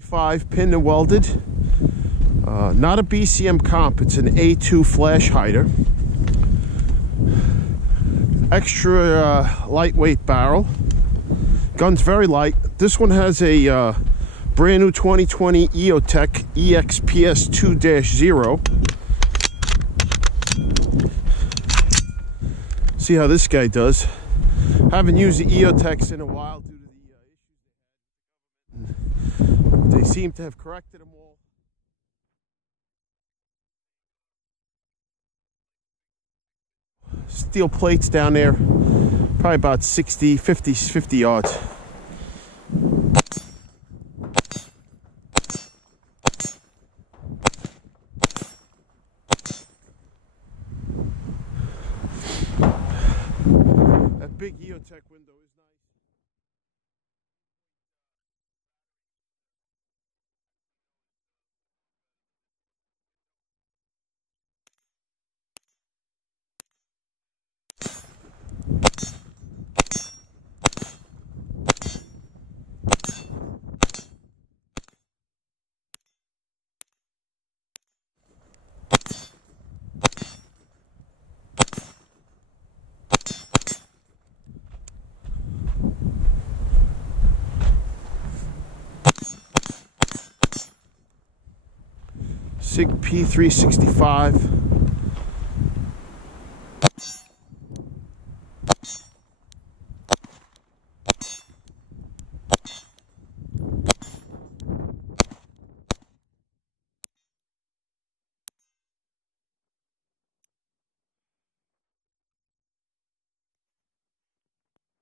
5 pinned and welded. Not a BCM comp, it's an A2 flash hider. Extra lightweight barrel. Gun's very light. This one has a brand new 2020 Eotech EXPS 2-0. See how this guy does. Haven't used the Eotechs in a while due to the issues they seem to have corrected them all. Steel plates down there, probably about 50 yards. That big Eotech window is nice. SIG P365.